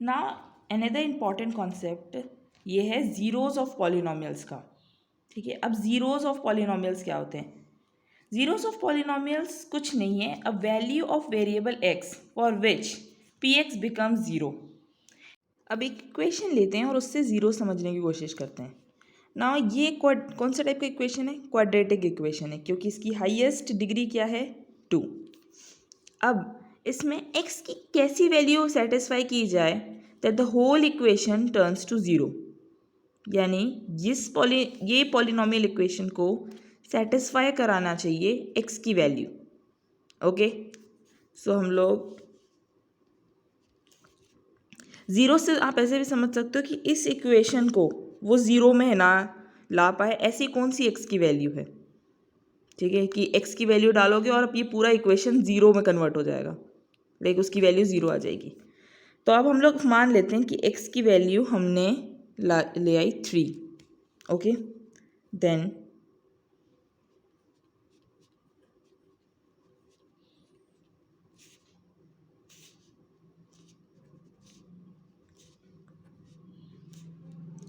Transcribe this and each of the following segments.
ना another important concept ये है ज़ीरोज़ ऑफ पॉलिनोमियल्स का, ठीक है। अब ज़ीरोज़ ऑफ पॉलिनोमियल्स क्या होते हैं? ज़ीरोज़ ऑफ पॉलिनोमियल्स कुछ नहीं है, a value of variable x for which P x becomes zero. अब एक इक्वेशन लेते हैं और उससे ज़ीरो समझने की कोशिश करते हैं ना। ये कौन सा टाइप का इक्वेशन है? क्वाड्रेटिक इक्वेशन है, क्योंकि इसकी हाईएस्ट डिग्री क्या है? 2। अब इसमें x की कैसी वैल्यू सेटिस्फाई की जाए that the whole equation turns to zero, यानी ये पॉलिनोमियल इक्वेशन को सेटिस्फाई कराना चाहिए x की वैल्यू। ओके, सो हम लोग ज़ीरो से आप ऐसे भी समझ सकते हो कि इस इक्वेशन को वो ज़ीरो में ना ला पाए, ऐसी कौन सी x की वैल्यू है, ठीक है, कि x की वैल्यू डालोगे और अब ये पूरा इक्वेशन ज़ीरो में कन्वर्ट हो जाएगा, लाइक उसकी वैल्यू ज़ीरो आ जाएगी। तो अब हम लोग मान लेते हैं कि x की वैल्यू हमने ले आई 3। ओके, देन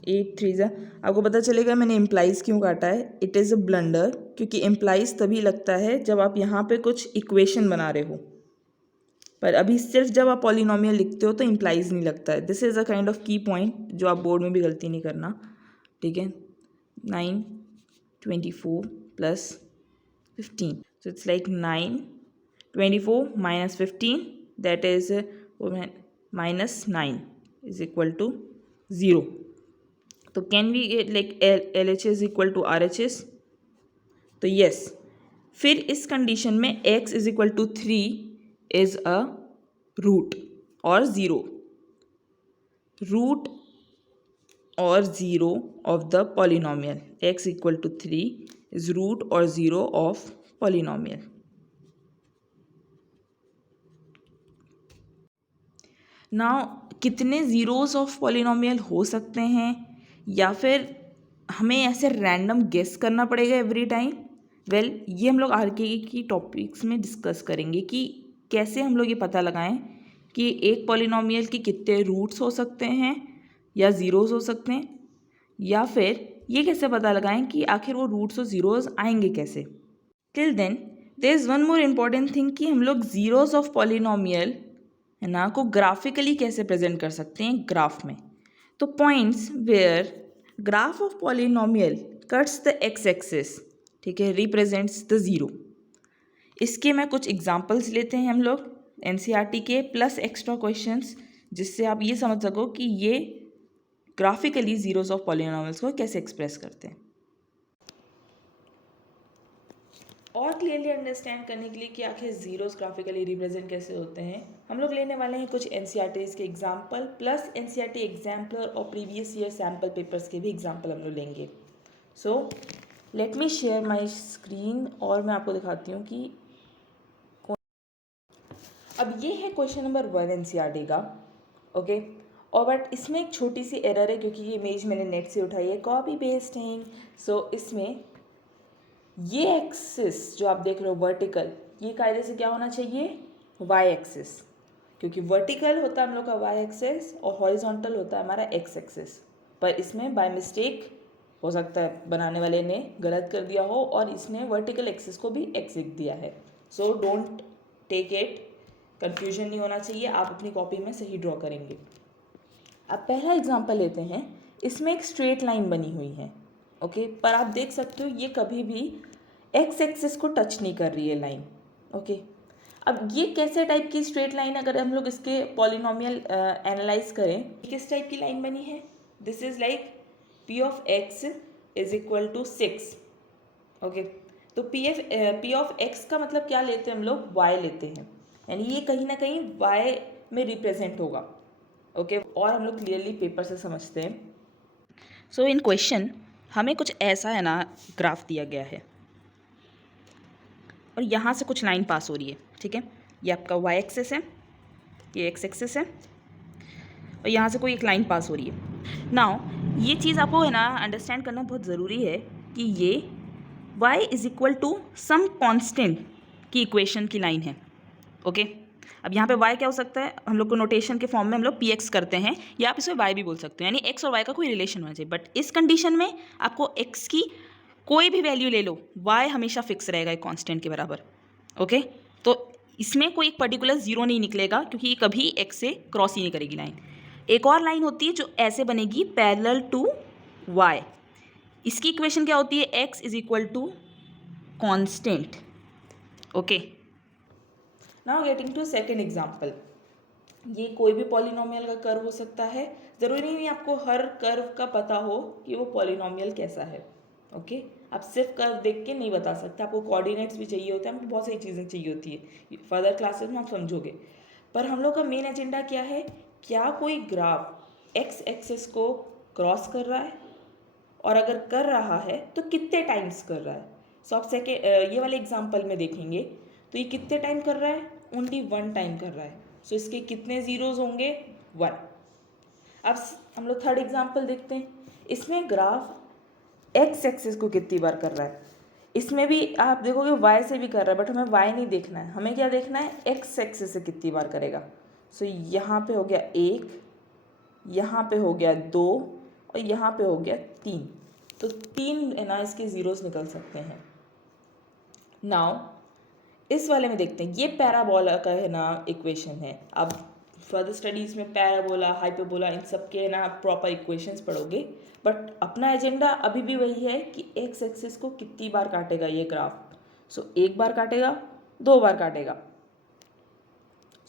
एट थ्री ज़ा, आपको पता चलेगा मैंने इम्प्लाइज क्यों काटा है। इट इज़ अ ब्लंडर, क्योंकि इम्प्लाइज तभी लगता है जब आप यहाँ पे कुछ इक्वेशन बना रहे हो, पर अभी सिर्फ जब आप पॉलिनोमियल लिखते हो तो इम्प्लाइज नहीं लगता है। This is a kind of की पॉइंट जो आप बोर्ड में भी गलती नहीं करना, ठीक है। 9 24 plus 15, so it's like 9 24 minus 15, that is minus 9 is equal to 0. तो can we get like LHS is equal to RHS? तो yes, फिर इस कंडीशन में x is equal to 3 is a root और 0, root or 0 of the polynomial. X equal to 3 is root or 0 of polynomial. Now कितने zeros of polynomial हो सकते हैं, या फिर हमें ऐसे रैंडम गेस करना पड़ेगा एवरी टाइम? वेल, ये हम लोग आगे की टॉपिक्स में डिस्कस करेंगे कि कैसे हम लोग ये पता लगाएं कि एक पॉलिनोमियल के कितने रूट्स हो सकते हैं या ज़ीरोज़ हो सकते हैं, या फिर ये कैसे पता लगाएं कि आखिर वो रूट्स और ज़ीरोज़ आएंगे कैसे। Till then there is one more important thing कि हम लोग ज़ीरोज़ ऑफ पॉलिनोमियल है ना को ग्राफिकली कैसे प्रेजेंट कर सकते हैं ग्राफ में। तो points where graph of polynomial cuts the x axis, ठीक है, रिप्रेजेंट्स द ज़ीरो। इसके मैं कुछ एग्जांपल्स लेते हैं हम लोग NCERT के प्लस एक्स्ट्रा क्वेश्चंस, जिससे आप ये समझ सको कि ये ग्राफिकली ज़ीरोज़ ऑफ पॉलिनोमियल्स को कैसे एक्सप्रेस करते हैं। और क्लियरली अंडरस्टैंड करने के लिए कि आखिर ज़ीरोज़ ग्राफिकली रिप्रेजेंट कैसे होते हैं, हम लोग लेने वाले हैं कुछ NCERTs के एग्जाम्पल प्लस NCERT एग्जाम्पलर और प्रीवियस ईयर सैम्पल पेपर्स के भी एग्जाम्पल हम लोग लेंगे। So let me share my screen और मैं आपको दिखाती हूँ कि अब ये है क्वेश्चन नंबर 1 NCERT का। ओके, और बट इसमें एक छोटी सी एरर है, क्योंकि ये इमेज मैंने नेट से उठाई है, कॉपी पेस्टिंग। सो इसमें ये एक्सिस जो आप देख रहे हो वर्टिकल, ये कायदे से क्या होना चाहिए? वाई एक्सिस, क्योंकि वर्टिकल होता है हम लोग का वाई एक्सिस और हॉरिजॉन्टल होता है हमारा एक्स एक्सिस। पर इसमें बाय मिस्टेक हो सकता है बनाने वाले ने गलत कर दिया हो और इसने वर्टिकल एक्सिस को भी एक्स लिख दिया है। So don't take it, confusion नहीं होना चाहिए, आप अपनी कॉपी में सही ड्रॉ करेंगे। अब पहला एग्जाम्पल लेते हैं, इसमें एक स्ट्रेट लाइन बनी हुई है। ओके, पर आप देख सकते हो ये कभी भी एक्स एक्सिस को टच नहीं कर रही है लाइन। ओके, अब ये कैसे टाइप की स्ट्रेट लाइन, अगर हम लोग इसके पॉलिनोमियल एनालाइज करें, किस टाइप की लाइन बनी है? This is like p of x is equal to 6। Okay, तो पी ऑफ एक्स का मतलब क्या लेते हैं हम लोग? वाई लेते हैं, यानी ये कहीं ना कहीं वाई में रिप्रेजेंट होगा। ओके, और हम लोग क्लियरली पेपर से समझते हैं। सो इन क्वेश्चन हमें कुछ ऐसा है ना ग्राफ दिया गया है और यहाँ से कुछ लाइन पास हो रही है, ठीक है। ये आपका वाई एक्सिस है, ये एक्स एक्सिस है, और यहाँ से कोई एक लाइन पास हो रही है। नाउ ये चीज़ आपको है ना अंडरस्टैंड करना बहुत ज़रूरी है कि ये y is equal to some constant की इक्वेशन की लाइन है। ओके, अब यहाँ पे y क्या हो सकता है, हम लोग को नोटेशन के फॉर्म में हम लोग px करते हैं, या आप इसे y भी बोल सकते हो, यानी x और y का कोई रिलेशन होना चाहिए। बट इस कंडीशन में आपको x की कोई भी वैल्यू ले लो, y हमेशा फिक्स रहेगा एक कांस्टेंट के बराबर। ओके, तो इसमें कोई एक पर्टिकुलर जीरो नहीं निकलेगा, क्योंकि ये कभी x से क्रॉस ही नहीं करेगी लाइन। एक और लाइन होती है जो ऐसे बनेगी पैरेलल टू y, इसकी इक्वेशन क्या होती है, x is equal to constant. Okay, now getting to second example. ये कोई भी पॉलिनोमियल का कर्व हो सकता है, ज़रूरी नहीं आपको हर कर्व का पता हो कि वो पॉलिनोमियल कैसा है। ओके, आप सिर्फ कर्व देख के नहीं बता सकते, आपको कोऑर्डिनेट्स भी चाहिए होते हैं, आपको बहुत सारी चीज़ें चाहिए होती है, फर्दर क्लासेस में आप समझोगे। पर हम लोग का मेन एजेंडा क्या है, क्या कोई ग्राफ एक्स एक्सिस को क्रॉस कर रहा है, और अगर कर रहा है तो कितने टाइम्स कर रहा है। सो आप ये वाले एग्जाम्पल में देखेंगे तो ये कितने टाइम कर रहा है, ओनली 1 टाइम कर रहा है। सो इसके कितने ज़ीरोज़ होंगे, 1। अब हम लोग थर्ड एग्जाम्पल देखते हैं। इसमें ग्राफ एक्स एक्सिस को कितनी बार कर रहा है, इसमें भी आप देखोगे वाई से भी कर रहा है, बट हमें वाई नहीं देखना है, हमें क्या देखना है, एक्स एक्सिस से कितनी बार करेगा। सो यहाँ पे हो गया 1, यहाँ पे हो गया 2, और यहाँ पे हो गया 3। तो 3 है ना इसके ज़ीरोज़ निकल सकते हैं। नाउ इस वाले में देखते हैं, ये पैराबोला का है ना इक्वेशन है। अब फर्दर स्टडीज़ में पैराबोला, हाइपरबोला, इन सब के ना प्रॉपर इक्वेशंस पढ़ोगे, बट अपना एजेंडा अभी भी वही है कि एक्स एक्सिस को कितनी बार काटेगा ये ग्राफ। सो एक बार काटेगा, 2 बार काटेगा,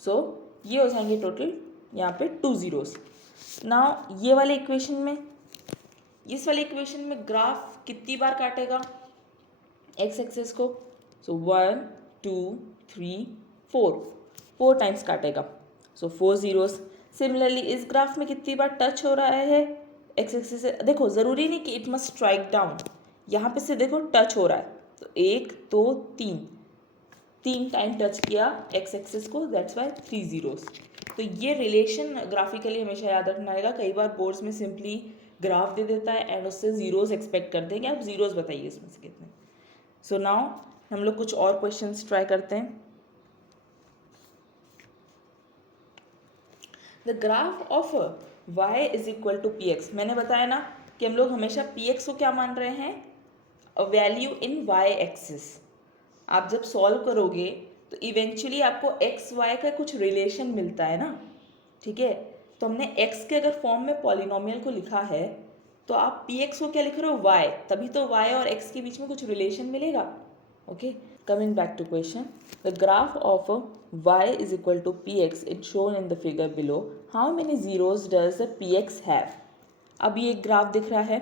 सो ये हो जाएंगे टोटल यहाँ पे 2 ज़ीरोज़। नाउ ये वाले इक्वेशन में, इस वाले इक्वेशन में ग्राफ कितनी बार काटेगा एक्स एक्सिस को, सो 1 2 3 4 टाइम्स काटेगा, सो 4 ज़ीरोज़। सिमिलरली इस ग्राफ में कितनी बार टच हो रहा है एक्स एक्सिस से, देखो ज़रूरी नहीं कि इट मस्ट स्ट्राइक डाउन, यहाँ पे से देखो टच हो रहा है, तो 1 2 3 टाइम टच किया एक्स एक्सिस को, दैट्स वाई 3 ज़ीरोज़। तो ये रिलेशन ग्राफिकली हमेशा याद रखना रहेगा। कई बार बोर्ड्स में सिंपली ग्राफ दे देता है एंड उससे ज़ीरोज़ एक्सपेक्ट करते हैं कि आप ज़ीरोज़ बताइए इसमें से कितने। सो नाउ हम लोग कुछ और क्वेश्चंस ट्राई करते हैं। The graph of y is equal to p x. मैंने बताया ना कि हम लोग हमेशा पी एक्स को क्या मान रहे हैं, a value in y axis. आप जब सॉल्व करोगे तो इवेंचुअली आपको एक्स वाई का कुछ रिलेशन मिलता है ना, ठीक है। तो हमने x के अगर फॉर्म में पॉलिनोमियल को लिखा है तो आप पी एक्स को क्या लिख रहे हो, y, तभी तो y और x के बीच में कुछ रिलेशन मिलेगा। Okay, coming back to question, the graph of y is equal to p x it shown in the figure below, how many zeros does the p x have. अब ये एक graph दिख रहा है,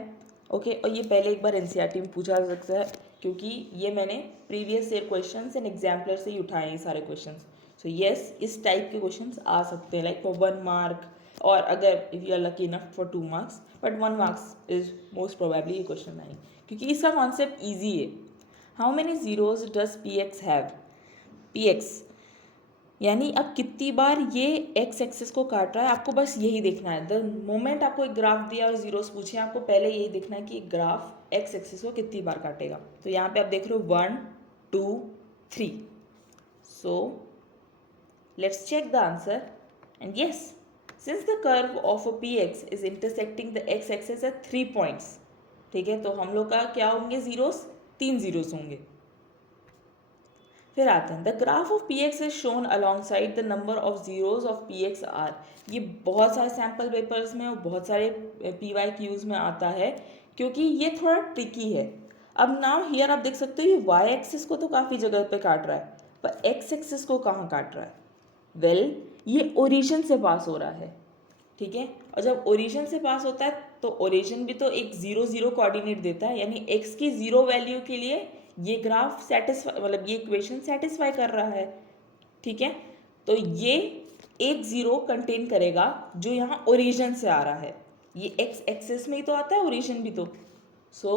ओके, और ये पहले एक बार एनसीईआरटी में पूछा जा सकता है, क्योंकि ये मैंने previous year questions and exemplar से ही उठाए हैं सारे क्वेश्चंस। सो यस, इस टाइप के क्वेश्चंस आ सकते हैं, लाइक फॉर 1 मार्क, और अगर if you are lucky enough for 2 marks, but 1 marks is most probably ये क्वेश्चन आएंगे, क्योंकि इसका कॉन्सेप्ट ईजी है। How many zeros does p x have, p x यानी अब कितनी बार ये एक्स एक्सिस को काट रहा है, आपको बस यही देखना है। द मोमेंट आपको एक ग्राफ दिया और जीरोस पूछे, आपको पहले यही देखना है कि ग्राफ एक्स एक्सिस को कितनी बार काटेगा। तो यहाँ पे आप देख रहे हो 1 2 3, so let's check the answer. And yes, since the curve of a p x is intersecting the x axis at 3 points, ठीक है, तो हम लोग का क्या होंगे जीरोस, 3 जीरोस होंगे। फिर आते हैं, the graph of p x is shown alongside the number of zeros of p x are. ये बहुत सारे सैम्पल पेपर्स में और बहुत सारे पी वाई क्यूज में आता है, क्योंकि ये थोड़ा ट्रिकी है। अब नाउ हियर आप देख सकते हो ये वाई एक्सिस को तो काफ़ी जगह पे काट रहा है, पर एक्स एक्सिस को कहाँ काट रहा है। वेल, ये ओरिजिन से पास हो रहा है, ठीक है, और जब ओरिजिन से पास होता है तो ओरिजिन भी तो एक 0 0 कोऑर्डिनेट देता है, यानी x की 0 वैल्यू के लिए ये ग्राफ सेटिस्फाई, मतलब ये इक्वेशन सेटिस्फाई कर रहा है, ठीक है। तो ये एक 0 कंटेन करेगा जो यहाँ ओरिजिन से आ रहा है, ये x एक्सिस में ही तो आता है, ओरिजिन भी तो। सो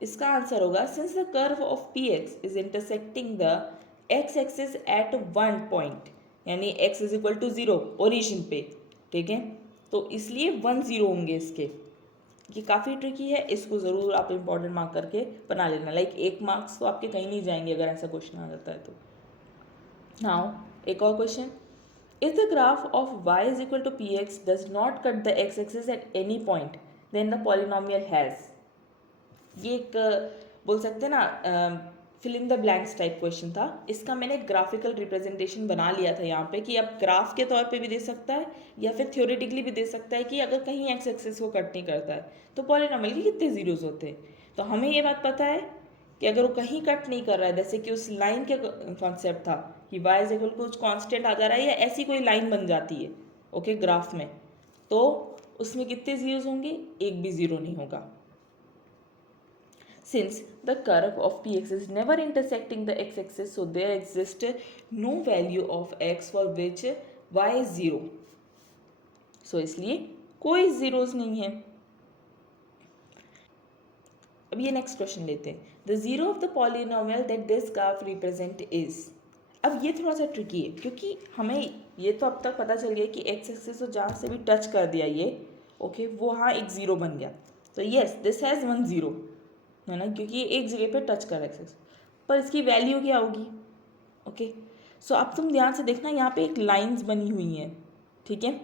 इसका आंसर होगा, since the curve of p x is intersecting the x axis at 1 point, यानी x is equal to 0 origin पे, ठीक है, तो इसलिए 1 0 होंगे इसके। ये काफ़ी ट्रिकी है, इसको ज़रूर आप इंपॉर्टेंट मार्क करके बना लेना, लाइक 1 मार्क्स तो आपके कहीं नहीं जाएंगे अगर ऐसा क्वेश्चन आ जाता है तो। नाउ एक और question, if the graph of y is equal to p x does not cut the x axis at any point then the polynomial has, ये एक बोल सकते हैं ना fill in the blanks type question था। इसका मैंने ग्राफिकल रिप्रेजेंटेशन बना लिया था यहाँ पे कि अब ग्राफ के तौर पे भी दे सकता है या फिर थ्योरेटिकली भी दे सकता है कि अगर कहीं एक्स एक्सिस को कट नहीं करता है तो पॉलिनोमियल के कितने जीरोज होते हैं। तो हमें ये बात पता है कि अगर वो कहीं कट नहीं कर रहा है, जैसे कि उस लाइन के कॉन्सेप्ट था कि y इज इक्वल कुछ कांस्टेंट आ जा रहा है या ऐसी कोई लाइन बन जाती है ओके ग्राफ में, तो उसमें कितने जीरोज होंगे, एक भी जीरो नहीं होगा। Since the curve of px is never intersecting the x-axis, so there exists no value of x for which y is 0. So इसलिए कोई zeros नहीं है। अब ये नेक्स्ट क्वेश्चन लेते हैं, the zero of the polynomial that this graph represent is। अब ये थोड़ा सा ट्रिकी है क्योंकि हमें ये तो अब तक पता चल गया कि एक्स एक्सिस को जहाँ से भी टच कर दिया ये ओके वो हाँ एक ज़ीरो बन गया, तो यस दिस हैज़ 1 0 है ना, क्योंकि ये एक जगह पे टच कर रहा है एक्सिस, पर इसकी वैल्यू क्या होगी ओके। सो अब तुम ध्यान से देखना यहाँ पे एक लाइंस बनी हुई हैं, ठीक है।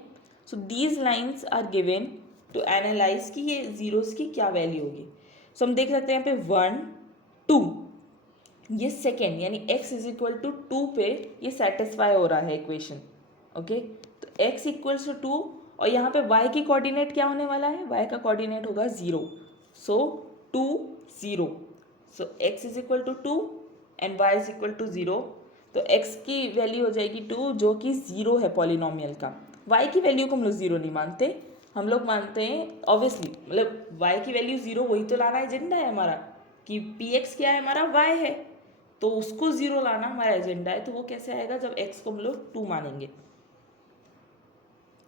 So these lines are given to analyze कि ये जीरोस की क्या वैल्यू होगी। सो हम देख सकते हैं यहाँ पे 1 2, ये सेकेंड यानी x इज इक्वल टू 2 पे ये सेटिस्फाई हो रहा है इक्वेशन ओके। तो x इक्वल्स टू 2 और यहाँ पे y की कोऑर्डिनेट क्या होने वाला है, y का कोऑर्डिनेट होगा 0, so 2 0, so x is equal to 2 and y is equal to 0, तो x की वैल्यू हो जाएगी 2 जो कि 0 है पॉलिनोमियल का। y की वैल्यू को हम लोग 0 नहीं मानते, हम लोग मानते हैं ऑब्वियसली मतलब y की वैल्यू 0 वही तो लाना एजेंडा है हमारा कि px क्या है हमारा y है, तो उसको 0 लाना हमारा एजेंडा है। तो वो कैसे आएगा जब x को हम लोग 2 मानेंगे।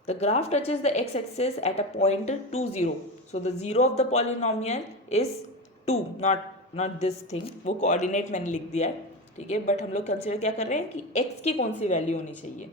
The graph touches the x-axis at a point 2 0. So the zero of the polynomial is 2, not this thing. वो कोऑर्डिनेट मैंने लिख दिया है, ठीक है, बट हम लोग कंसिडर क्या कर रहे हैं कि x की कौन सी वैल्यू होनी चाहिए।